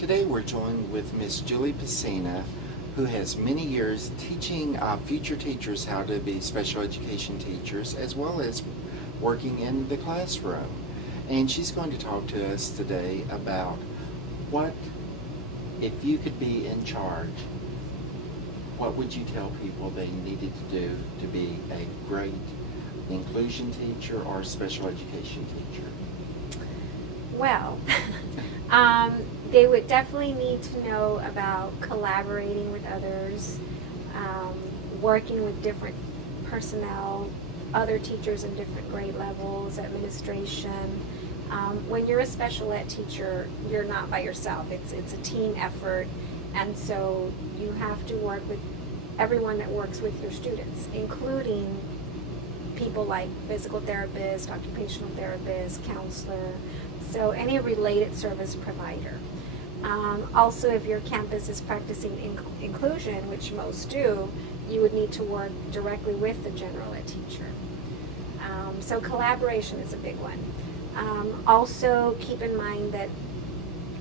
Today we're joined with Miss Julie Pecina, who has many years teaching future teachers how to be special education teachers, as well as working in the classroom. And she's going to talk to us today about what, if you could be in charge, what would you tell people they needed to do to be a great inclusion teacher or special education teacher? Well, they would definitely need to know about collaborating with others, working with different personnel, other teachers in different grade levels, administration. When you're a special ed teacher, you're not by yourself. It's a team effort, and so you have to work with everyone that works with your students, including people like physical therapists, occupational therapists, counselor, so any related service provider. Also, if your campus is practicing inclusion, which most do, you would need to work directly with the general ed teacher. So collaboration is a big one. Also, keep in mind that,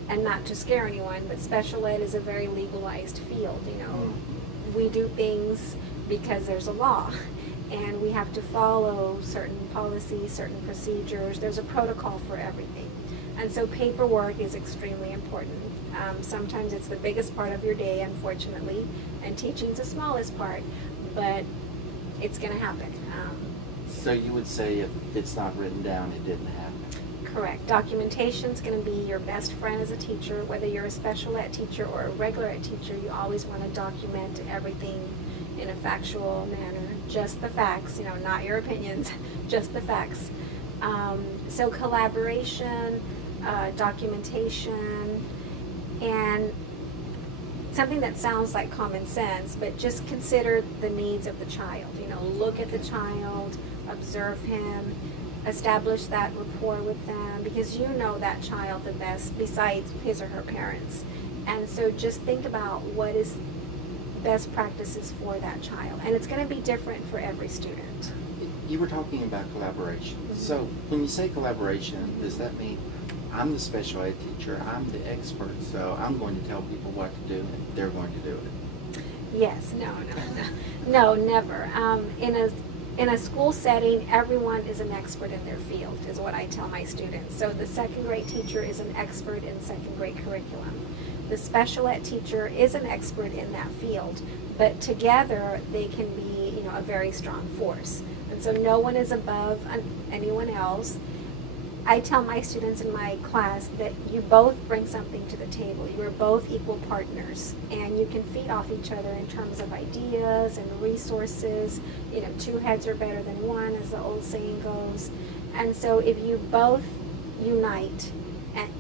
and not to scare anyone, but special ed is a very legalized field. You know, we do things because there's a law, and we have to follow certain policies, certain procedures. There's a protocol for everything. And so paperwork is extremely important. Sometimes it's the biggest part of your day, unfortunately, and teaching's the smallest part, but it's going to happen. So you would say if it's not written down, it didn't happen? Correct. Documentation's going to be your best friend as a teacher. Whether you're a special ed teacher or a regular ed teacher, you always want to document everything in a factual manner. Just the facts, not your opinions, just the facts. So collaboration, documentation, and something that sounds like common sense, but just consider the needs of the child. Look at the child, observe him, establish that rapport with them, because you know that child the best besides his or her parents. And so just think about what is best practices for that child. And it's going to be different for every student. You were talking about collaboration. So when you say collaboration, does that mean I'm the special ed teacher, I'm the expert, so I'm going to tell people what to do and they're going to do it? Yes, no, never. In a school setting, everyone is an expert in their field, is what I tell my students. So the second grade teacher is an expert in second grade curriculum. The special ed teacher is an expert in that field, but together they can be, a very strong force. And so no one is above anyone else. I tell my students in my class that you both bring something to the table. You are both equal partners, and you can feed off each other in terms of ideas and resources. Two heads are better than one, as the old saying goes. And so if you both unite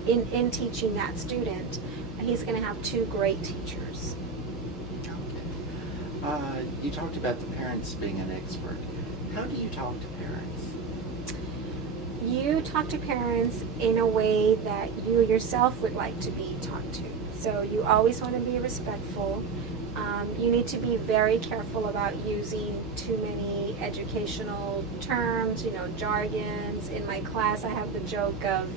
in teaching that student, he's going to have two great teachers. Okay. You talked about the parents being an expert. How do you talk to parents? You talk to parents in a way that you yourself would like to be talked to. So you always want to be respectful. You need to be very careful about using too many educational terms, jargons. In my class, I have the joke of,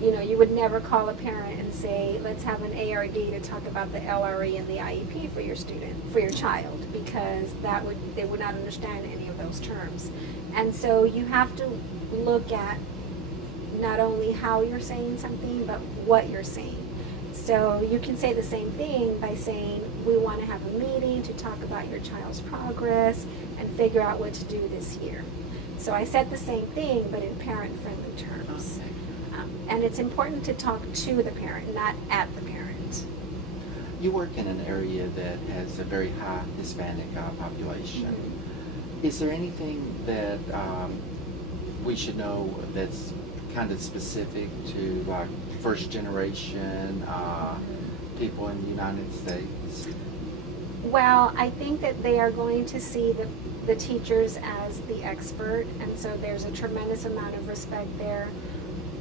you would never call a parent and say, let's have an ARD to talk about the LRE and the IEP for your child, because they would not understand any of those terms. And so you have to look at not only how you're saying something, but what you're saying. So you can say the same thing by saying, we want to have a meeting to talk about your child's progress and figure out what to do this year. So I said the same thing, but in parent-friendly terms. And it's important to talk to the parent, not at the parent. You work in an area that has a very high Hispanic population. Mm-hmm. Is there anything that we should know that's kind of specific to like first generation people in the United States? Well, I think that they are going to see the teachers as the expert, and so there's a tremendous amount of respect there.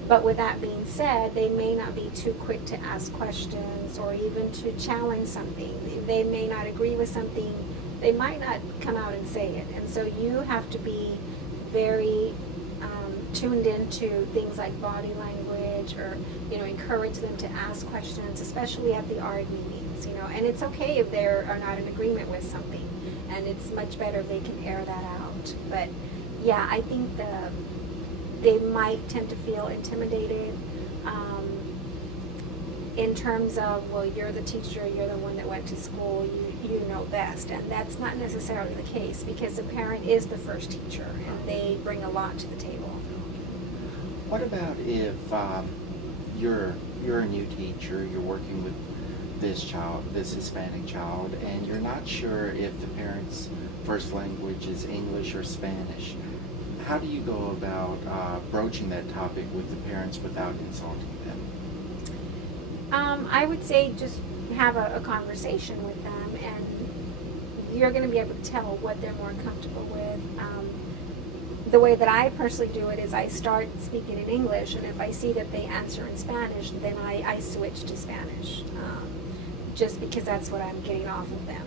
But with that being said, they may not be too quick to ask questions or even to challenge something. They may not agree with something. They might not come out and say it. And so you have to be very tuned into things like body language, or, encourage them to ask questions, especially at the ARD meetings, and it's okay if they are not in agreement with something, and it's much better if they can air that out. But yeah, I think they might tend to feel intimidated in terms of, well, you're the teacher, you're the one that went to school, you know best. And that's not necessarily the case, because the parent is the first teacher and they bring a lot to the table. What about if you're a new teacher, you're working with this Hispanic child, and you're not sure if the parent's first language is English or Spanish? How do you go about broaching that topic with the parents without insulting them? I would say just have a conversation with them, and you're going to be able to tell what they're more comfortable with. The way that I personally do it is I start speaking in English, and if I see that they answer in Spanish, then I switch to Spanish, just because that's what I'm getting off of them.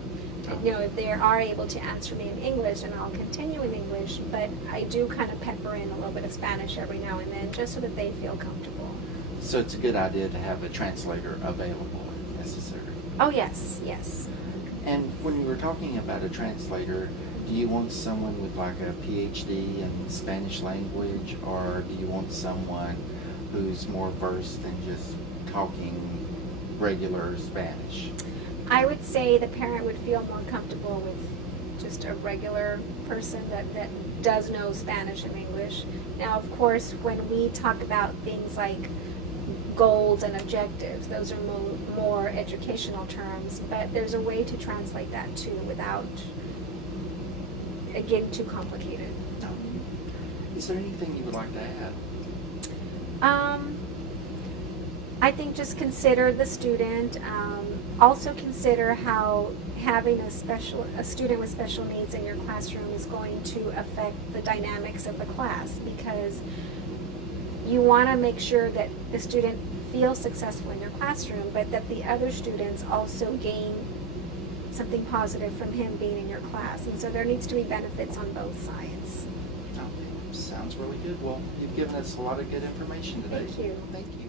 If they are able to answer me in English, then I'll continue in English, but I do kind of pepper in a little bit of Spanish every now and then, just so that they feel comfortable. So it's a good idea to have a translator available if necessary. Oh, yes, yes. And when you were talking about a translator, do you want someone with like a PhD in Spanish language, or do you want someone who's more versed than just talking regular Spanish? I would say the parent would feel more comfortable with just a regular person that does know Spanish and English. Now, of course, when we talk about things like goals and objectives, those are more educational terms, but there's a way to translate that too without it getting too complicated. Is there anything you would like to add? I think just consider the student. Also consider how having a student with special needs in your classroom is going to affect the dynamics of the class, because you want to make sure that the student feels successful in your classroom, but that the other students also gain something positive from him being in your class. And so there needs to be benefits on both sides. Okay, sounds really good. Well, you've given us a lot of good information today. Thank you. Thank you.